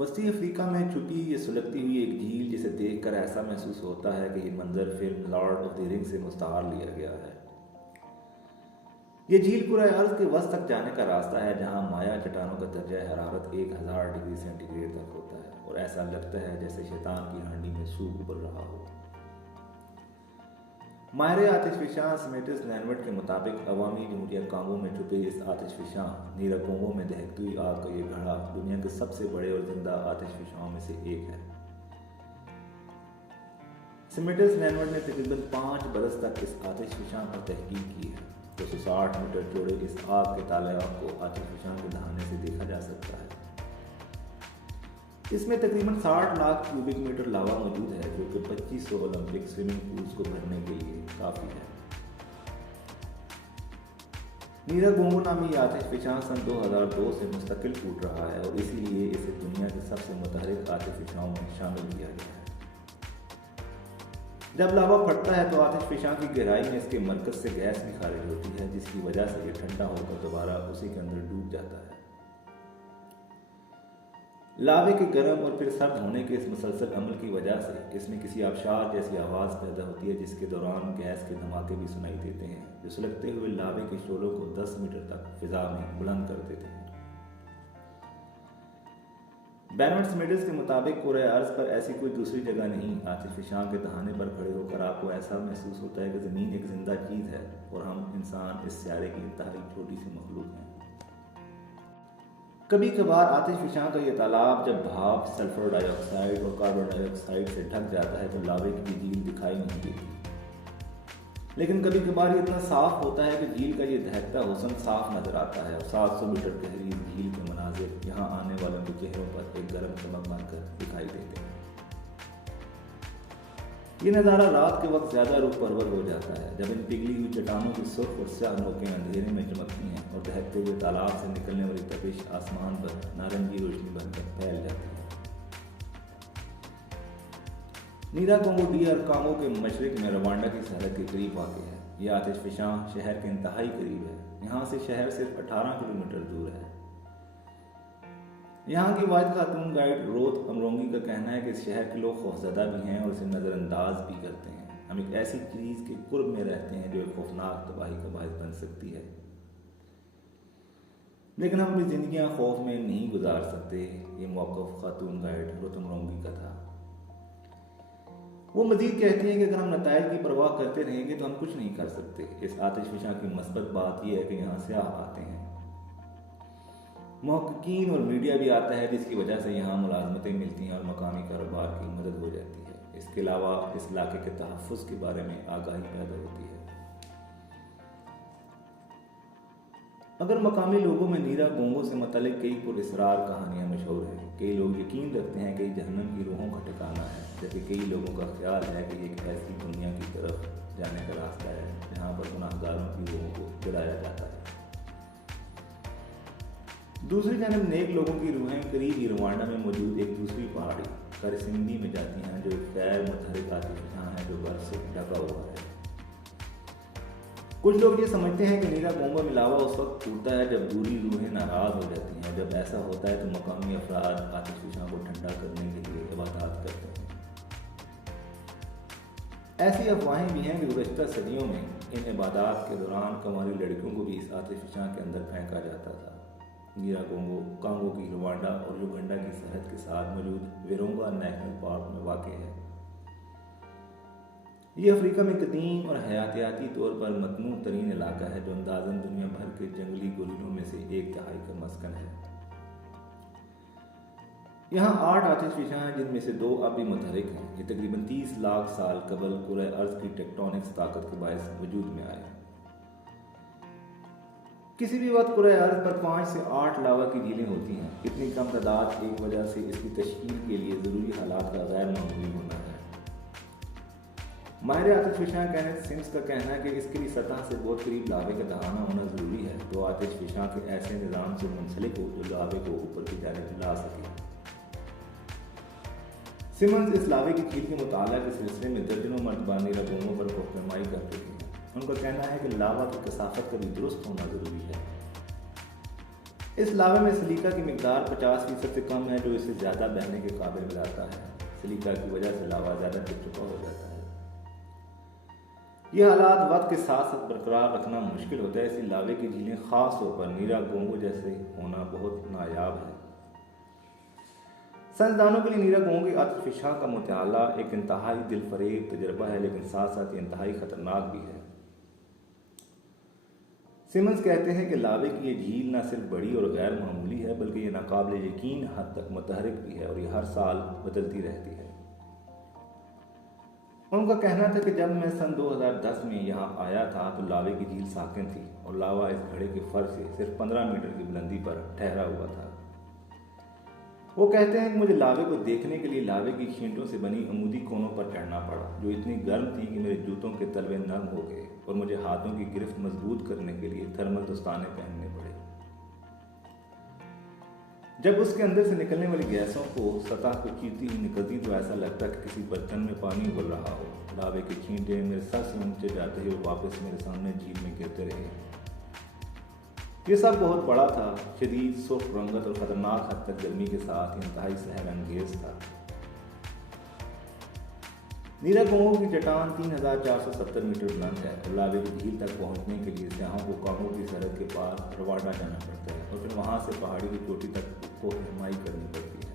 وسطی افریقہ میں چھپی یہ سلگتی ہوئی ایک جھیل جسے دیکھ کر ایسا محسوس ہوتا ہے کہ یہ منظر فلم لارڈ آف دی رنگ سے مستعار لیا گیا ہے۔ یہ جھیل کرۂ ارض کے وسط تک جانے کا راستہ ہے، جہاں مایا چٹانوں کا درجہ حرارت 1000 ڈگری سینٹی گریڈ تک ہوتا ہے اور ایسا لگتا ہے جیسے شیطان کی ہانڈی میں سوپ ابل رہا ہو۔ ماہر آتش فشاں سمیٹس نینوٹ کے مطابق عوامی جمہوریہ کانگو میں چھپے اس آتش فشاں نیراگونگو میں دہکتی ہوئی آگ کا یہ گھڑا دنیا کے سب سے بڑے اور زندہ آتش فشاؤں میں سے ایک ہے۔ سمیٹس نینوٹ نے تقریباً 5 برس تک اس آتش فشاں پر تحقیق کی ہے۔ 260 میٹر چوڑے اس آگ کے تالاب کو آتش فشاں کے دہانے سے دیکھا جا سکتا ہے۔ اس میں تقریباً 60 لاکھ کیوبک میٹر لاوا موجود ہے، جو کہ 2500 اولمپک سوئمنگ پولز کو بھرنے کے لیے کافی ہے۔ نیراگونگو نامی آتش فشاں سن 2002 سے مستقل پھوٹ رہا ہے اور اسی لیے اسے دنیا کے سب سے متحرک آتش فشاؤں میں شامل کیا گیا ہے۔ جب لاوا پھٹتا ہے تو آتش فشاں کی گہرائی میں اس کے مرکز سے گیس بھی خارج ہوتی ہے، جس کی وجہ سے یہ ٹھنڈا ہو کر دوبارہ اسی کے اندر ڈوب جاتا ہے۔ لاوے کے گرم اور پھر سرد ہونے کے اس مسلسل عمل کی وجہ سے اس میں کسی آبشار جیسی آواز پیدا ہوتی ہے، جس کے دوران گیس کے دھماکے بھی سنائی دیتے ہیں، جو سلگتے ہوئے لاوے کے شعلوں کو 10 میٹر تک فضا میں بلند کر دیتے ہیں۔ بینوٹ سمیٹس کے مطابق کرۂ ارض پر ایسی کوئی دوسری جگہ نہیں۔ آتش فشاں کے دہانے پر کھڑے ہو کر آپ کو ایسا محسوس ہوتا ہے کہ زمین ایک زندہ چیز ہے اور ہم انسان اس سیارے کی انتہائی چھوٹی سی مخلوق ہیں۔ کبھی کبھار آتش فشاں کا یہ تالاب جب بھاپ سلفر ڈائی آکسائڈ اور کاربن ڈائی آکسائڈ سے ڈھک جاتا ہے تو لاوے کی جھیل دکھائی نہیں دیتی، لیکن کبھی کبھار یہ اتنا صاف ہوتا ہے کہ جھیل کا یہ دہکتا حسن صاف نظر آتا ہے اور 700 میٹر گہری اس جھیل کے مناظر یہاں آنے والوں کے چہروں پر ایک گرم چمک بن کر دکھائی دیتے ہیں۔ یہ نظارہ رات کے وقت زیادہ روح پرور ہو جاتا ہے، جب ان پگھلی ہوئی چٹانوں کی سرخ اور سیاہ نوکیں اندھیرے میں چمکتی ہیں اور دہکتے ہوئے تالاب سے نکلنے والی تپش آسمان پر نارنجی روشنی بن کر پھیل جاتی ہے۔ نیراگونگو ڈی آر کانگو کے مشرق میں روانڈا کی سرحد کے قریب واقع ہے۔ یہ آتش فشاں شہر کے انتہائی قریب ہے، یہاں سے شہر صرف 18 کلومیٹر دور ہے۔ یہاں کی واحد خاتون گائیڈ روت امرونگی کا کہنا ہے کہ اس شہر کے لوگ خوفزدہ بھی ہیں اور اسے نظر انداز بھی کرتے ہیں۔ ہم ایک ایسی چیز کے قرب میں رہتے ہیں جو ایک خوفناک تباہی کا باعث بن سکتی ہے، لیکن ہم اپنی زندگیاں خوف میں نہیں گزار سکتے۔ یہ موقف خاتون گائیڈ روت امرونگی کا تھا۔ وہ مزید کہتی ہیں کہ اگر ہم نتائج کی پرواہ کرتے رہیں گے تو ہم کچھ نہیں کر سکتے۔ اس آتش فشاں کی مثبت بات یہ ہے کہ یہاں سیاح آتے ہیں، محققین اور میڈیا بھی آتا ہے، جس کی وجہ سے یہاں ملازمتیں ملتی ہیں اور مقامی کاروبار کی مدد ہو جاتی ہے۔ اس کے علاوہ اس علاقے کے تحفظ کے بارے میں آگاہی پیدا ہوتی ہے۔ اگر مقامی لوگوں میں نیراگونگو سے متعلق کئی پراسرار کہانیاں مشہور ہیں۔ کئی لوگ یقین رکھتے ہیں کہ یہ جہنم کی روحوں کا ٹھکانہ ہے، جبکہ کئی لوگوں کا خیال ہے کہ یہ ایک ایسی دنیا کی طرف جانے کا راستہ ہے جہاں پر گناہگاروں کی روحوں کو جلایا جاتا ہے۔ دوسری جانب نیک لوگوں کی روحیں قریب ہی روانڈا میں موجود ایک دوسری پہاڑی کرسمبی میں جاتی ہیں، جو ایک غیر متحرک آتش فشاں ہے جو برف سے ڈھکا ہوا ہے۔ کچھ لوگ یہ سمجھتے ہیں کہ نیراگونگو میں لاوا اس وقت پھوٹتا ہے جب دوری روحیں ناراض ہو جاتی ہیں، اور جب ایسا ہوتا ہے تو مقامی افراد آتش فشاں کو ٹھنڈا کرنے کے لیے عبادات کرتے ہیں۔ ایسی افواہیں بھی ہیں کہ گزشتہ صدیوں میں ان عبادات کے دوران کنواری لڑکیوں کو بھی اس آتش فشاں کے اندر پھینکا جاتا تھا۔ نیراگونگو کانگو کی روانڈا اور یوگنڈا کی سرحد کے ساتھ موجود ویرونگا نیشنل پارک میں واقع ہے۔ یہ افریقہ میں قدیم اور حیاتیاتی طور پر متنوع ترین علاقہ ہے، جو اندازاً دنیا بھر کے جنگلی گوریلوں میں سے 1/3 کا مسکن ہے۔ یہاں 8 آتش فشاں ہیں، جن میں سے 2 اب بھی متحرک ہیں۔ یہ تقریباً 30 لاکھ سال قبل کرۂ ارض کی ٹیکٹونکس طاقت کے باعث وجود میں آئے۔ کسی بھی وقت کرۂ ارض پر 5 سے 8 لاوا کی جھیلیں ہوتی ہیں۔ اتنی کم تعداد ایک وجہ سے اس کی تشکیل کے لیے ضروری حالات کا غیر معمولی ہونا ہے۔ ماہر آتش فشاں کینتھ سمس کا کہنا ہے کہ اس کے لیے سطح سے بہت قریب لاوے کا دہانہ ہونا ضروری ہے، تو آتش فشاں کے ایسے نظام سے منسلک ہو جو لاوے کو اوپر کی جانب لا سکے۔ سمنز اس لاوے کی کھیل کے مطالعہ کے سلسلے میں درجنوں مرتبہ نیراگونگو پر رہنمائی کر چکے ہیں۔ ان کا کہنا ہے کہ لاوا کی کثافت کا بھی درست ہونا ضروری ہے۔ اس لاوے میں سلیکا کی مقدار 50% سے کم ہے، جو اسے زیادہ بہنے کے قابل بناتا ہے۔ سلیکا کی وجہ سے لاوا زیادہ چپچپا ہو جاتا ہے۔ یہ حالات وقت کے ساتھ ساتھ برقرار رکھنا مشکل ہوتا ہے، اسی لاوے کی جھیلیں خاص طور پر نیراگونگو جیسے ہونا بہت نایاب ہے۔ سائنسدانوں کے لیے نیراگونگو کی آتش فشاں کا مطالعہ ایک انتہائی دل فریب تجربہ ہے، لیکن ساتھ ساتھ یہ انتہائی خطرناک بھی ہے۔ سیمنز کہتے ہیں کہ لاوے کی یہ جھیل نہ صرف بڑی اور غیر معمولی ہے، بلکہ یہ ناقابل یقین حد تک متحرک بھی ہے اور یہ ہر سال بدلتی رہتی ہے۔ ان کا کہنا تھا کہ جب میں سن 2010 میں یہاں آیا تھا تو لاوے کی جھیل ساکن تھی اور لاوا اس گھڑے کے فرش سے صرف 15 میٹر کی بلندی پر ٹھہرا ہوا تھا۔ وہ کہتے ہیں کہ مجھے لاوے کو دیکھنے کے لیے لاوے کی چھینٹوں سے بنی عمودی کونوں پر چڑھنا پڑا، جو اتنی گرم تھی کہ میرے جوتوں کے تلوے نرم ہو گئے اور مجھے ہاتھوں کی گرفت مضبوط کرنے کے لیے تھرمل دستانے پہننے پڑے۔ جب اس کے اندر سے نکلنے والی گیسوں کو سطح کو چیرتی ہوئی نکلتی تو ایسا لگتا کہ کسی برتن میں پانی ابل رہا ہو۔ لاوے کے چھینٹے میرے سر سے نیچے جاتے اور واپس میرے سامنے جھیل میں گرتے رہے۔ یہ سب بہت بڑا تھا، شدید سرخ رنگت اور خطرناک حد تک گرمی کے ساتھ یہ انتہائی سحر انگیز تھا۔ نیراگونگو کی چٹان 3470 میٹر بلند ہے اور لاوے کی جھیل تک پہنچنے کے لیے سیاحوں کو کانگو کی سرحد کے پار رواڈا جانا پڑتا ہے اور پھر وہاں سے پہاڑی کی چوٹی تک کو رہنمائی کرنی پڑتی ہے۔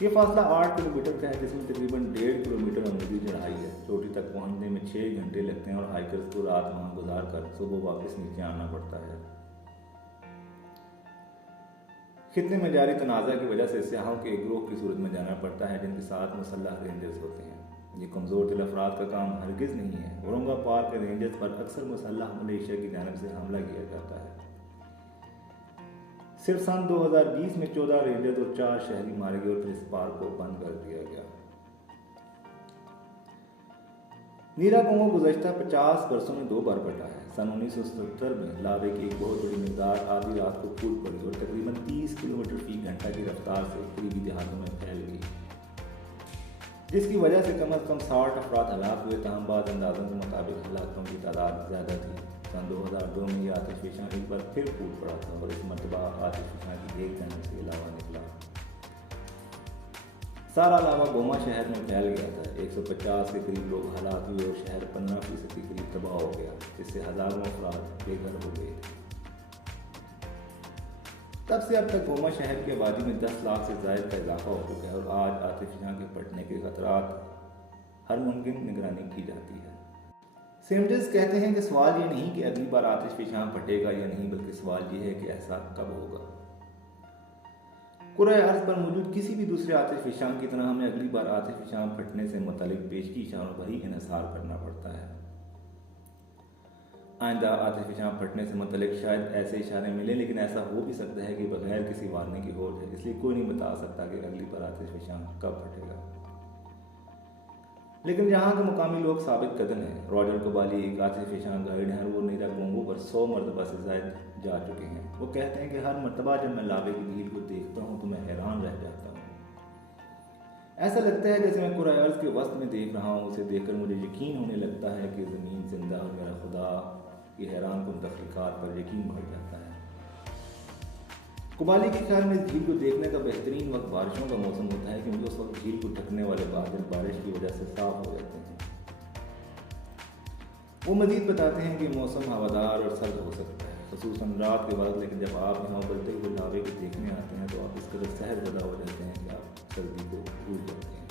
یہ فاصلہ 8 کلومیٹر کا ہے، جس میں تقریباً 1.5 کلومیٹر عمودی چڑھائی ہے۔ چوٹی تک پہنچنے میں 6 گھنٹے لگتے ہیں اور ہائیکرز کو رات وہاں گزار کر صبح واپس نیچے آنا پڑتا ہے۔ خطے میں جاری تنازع کی وجہ سے سیاحوں کے ایک گروہ کی صورت میں جانا پڑتا ہے، جن کے ساتھ مسلح رینجرز ہوتے ہیں۔ یہ کمزور دل افراد کا کام ہرگز نہیں ہے۔ اورنگا پارک کے رینجرز پر اکثر مسلح ملیشیا کی جانب سے حملہ کیا جاتا ہے۔ صرف سن 2020 میں 14 رینجرز اور 4 شہری مارے گئے اور پھر اس پارک کو بند کر دیا گیا۔ نیراگونگو گزشتہ 50 برسوں میں 2 بار پھٹا ہے۔ سن 1970 میں لاوے کی ایک بہت بڑی مقدار آدھی رات کو پھوٹ پڑی اور تقریباً 30 کلومیٹر فی گھنٹہ کی رفتار سے قریبی دیہاتوں میں پھیل گئی، جس کی وجہ سے کم از کم 60 افراد ہلاک ہوئے، تاہم بعض اندازوں کے مطابق ہلاکتوں کی تعداد زیادہ تھی۔ سن 2002 میں یہ آتش فشاں ایک بار پھر پھوٹ پڑا تھا اور اس مرتبہ آتش فشاں کی ایک جانب سے لاوا نکلا۔ سارا لاوا گوما شہر میں پھیل گیا تھا۔ 150 کے قریب لوگ ہلاک ہوئے اور شہر 15% کے قریب تباہ ہو گیا، جس سے ہزاروں افراد بے گھر ہو گئے تھے۔ تب سے اب تک گوما شہر کی آبادی میں 10 لاکھ سے زائد کا اضافہ ہو چکا ہے اور آج آتش فشاں کے پھٹنے کے خطرات ہر ممکن نگرانی کی جاتی ہے۔ سیمنڈز کہتے ہیں کہ سوال یہ نہیں کہ اگلی بار آتش فشاں پھٹے گا یا نہیں، بلکہ سوال یہ ہے کہ ایسا کب ہوگا۔ کرۂ ارض پر موجود کسی بھی دوسرے آتش فشاں کی طرح ہمیں اگلی بار آتش فشاں پھٹنے سے متعلق پیشگی اشاروں پر ہی انحصار کرنا پڑتا ہے۔ آئندہ آتش فشاں پھٹنے سے متعلق شاید ایسے اشارے ملیں، لیکن ایسا ہو بھی سکتا ہے کہ بغیر کسی وارننگ کی ہو جائے، اس لیے کوئی نہیں بتا سکتا کہ اگلی بار آتش فشاں کب پھٹے گا۔ لیکن جہاں کے مقامی لوگ ثابت قدم ہیں۔ راجر کوبالی ایک آتش فشاں گائیڈ ہیں اور وہ نیراگونگو پر 100 مرتبہ سے زائد جا چکے ہیں۔ وہ کہتے ہیں کہ ہر مرتبہ جب میں لاوے کی جھیل کو دیکھتا ہوں تو میں حیران رہ جاتا ہوں۔ ایسا لگتا ہے جیسے میں کرۂ ارض کے وسط میں دیکھ رہا ہوں۔ اسے دیکھ کر مجھے یقین ہونے لگتا ہے کہ زمین زندہ اور میرا خدا کی حیران کن تخلیقات پر یقین بڑھ جاتا ہے۔ کوبالی کے خیال میں اس جھیل کو دیکھنے کا بہترین وقت بارشوں کا موسم ہوتا ہے، کیونکہ اس وقت جھیل کو ڈھکنے والے بادل بارش کی وجہ سے صاف ہو جاتے ہیں۔ وہ مزید بتاتے ہیں کہ موسم ہوادار اور سرد ہو سکتا ہے، خصوصاً رات کے وقت، لیکن جب آپ یہاں ابلتے ہوئے لاوے کو دیکھنے آتے ہیں تو آپ اس قدر سحر زدہ ہو جاتے ہیں کہ آپ سردی کو بھول جاتے ہیں۔